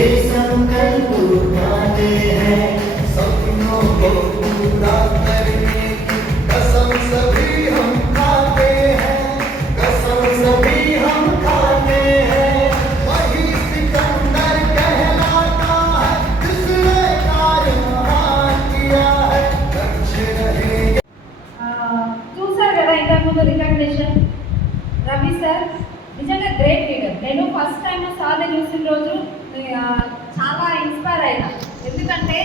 संकल्प उठाते हैं, सपनों को पूरा करने की कसम सभी हम खाते हैं, कसम सभी हम खाते हैं। वही सिकंदर कहलाता है जिसने कार्य महान किया है, लक्ष्य रहेगा। చూసారు కదా ఇంతకుముందు రికగ్నిషన్. రవి సార్ నిజంగా గ్రేట్ లీడర్. నేను ఫస్ట్ టైం సార్ని చూసిన రోజు చాలా ఇన్స్పైర్ అయినా. ఎందుకంటే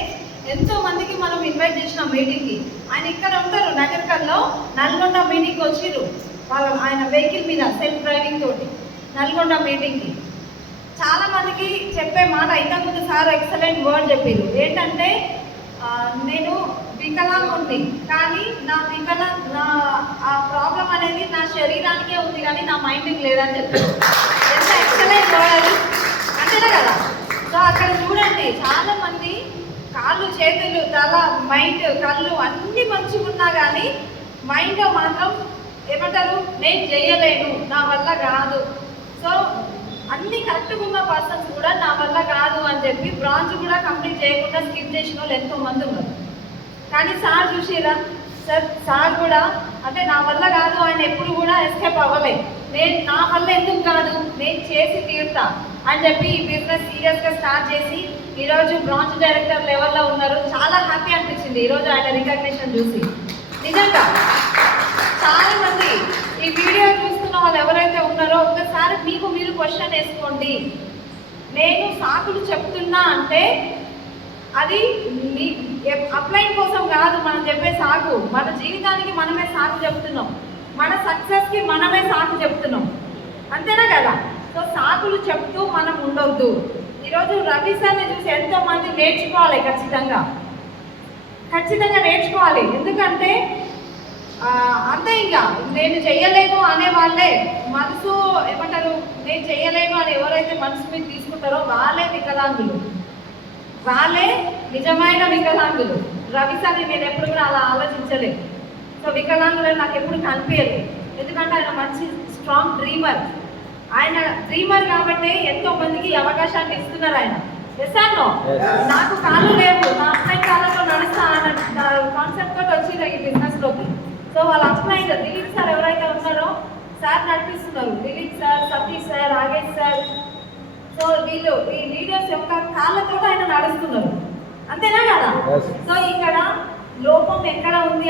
ఎంతో మందికి మనం ఇన్వైట్ చేసిన మీటింగ్కి. ఆయన ఇక్కడ ఉంటారు నగర్కల్లో, నల్గొండ మీటింగ్కి వచ్చిర్రు. ఆయన వెహికల్ మీద సెల్ఫ్ డ్రైవింగ్ తోటి నల్గొండ మీటింగ్కి. చాలా మందికి చెప్పే మాట ఇంతకుముందు సార్ ఎక్సలెంట్ వర్డ్ చెప్పారు. ఏంటంటే నేను వికలాంగుంది, కానీ నా ఆ ప్రాబ్లం అనేది నా శరీరానికే ఉంది కానీ నా మైండ్కి లేదని చెప్పారు. ఎంత ఎక్సలెంట్ వర్డ్ అది, అంతేనా కదా? సో అక్కడ చూడండి, చాలా మంది కాళ్ళు చేతులు తల మైండ్ కళ్ళు అన్నీ మంచిగా ఉన్నా కానీ మైండ్లో మాత్రం ఏమంటారు, నేను చేయలేను, నా వల్ల కాదు. సో అన్ని కరెక్ట్గా ఉన్న పర్సన్స్ కూడా నా వల్ల కాదు అని చెప్పి బ్రాంచ్ కూడా కంప్లీట్ చేయకుండా స్కిప్ చేసిన వాళ్ళు ఎంతోమంది ఉన్నారు. కానీ సార్ చూసిరా, సార్ కూడా అంటే నా వల్ల కాదు ఆయన ఎప్పుడు కూడా ఎస్కేప్ అవ్వలేదు. నా వల్ల ఎందుకు కాదు, నేను చేసి తీరుతా అని చెప్పి ఈ బిజినెస్ సీరియస్గా స్టార్ట్ చేసి ఈరోజు బ్రాంచ్ డైరెక్టర్ లెవెల్లో ఉన్నారు. చాలా హ్యాపీ అనిపించింది ఈరోజు ఆయన రికగ్నిషన్ చూసి. నిజంగా చాలా మంది ఈ వీడియో చూస్తున్న వాళ్ళు ఎవరైతే ఉన్నారో ఒక్కసారి మీకు మీరు క్వశ్చన్ వేసుకోండి. నేను సాకులు చెప్తున్నా అంటే అది అప్లైన్ కోసం కాదు మనం చెప్పే సాకు. మన జీవితానికి మనమే సాకు చెప్తున్నాం, మన సక్సెస్కి మనమే సాకు చెప్తున్నాం, అంతేనా కదా? సో సాకులు చెప్తూ మనం ఉండొద్దు. ఈరోజు రవి సార్ని చూసి ఎంతో మంది నేర్చుకోవాలి, ఖచ్చితంగా నేర్చుకోవాలి. ఎందుకంటే అంతే, ఇంకా నేను చెయ్యలేను అనే వాళ్ళే మనసు ఏమంటారు, నేను చెయ్యలేను అని ఎవరైతే మనసు మీద తీసుకుంటారో వాళ్ళే వికలాంగులు, వాళ్ళే నిజమైన వికలాంగులు. రవి సార్ని నేను ఎప్పుడు కూడా అలా ఆలోచించలేదు. సో వికలాంగులని నాకు ఎప్పుడు కనిపించలేదు. ఎందుకంటే ఆయన మంచి స్ట్రాంగ్ డ్రీమర్. ఆయన డ్రీమర్ కాబట్టి ఎంతో మందికి అవకాశాన్ని ఇస్తున్నారు ఆయన. ఎస్ఆర్నో నాకు కాళ్ళు లేవు, నా అమ్మాయి కాలంలో నడుస్తా అన్న కాన్సెప్ట్ తోటి వచ్చింది ఈ బిజినెస్లోకి. సో వాళ్ళ అప్లైన్ దిలీప్ సార్ ఎవరైతే ఉన్నారో సార్ నడిపిస్తున్నారు. Dilip sir, Satish sir, Ragesh sir. So వీళ్ళు ఈ లీడర్స్ యొక్క కాళ్ళతో ఆయన నడుస్తున్నారు, అంతేనా కదా? సో ఇక్కడ లోపం ఎక్కడ ఉంది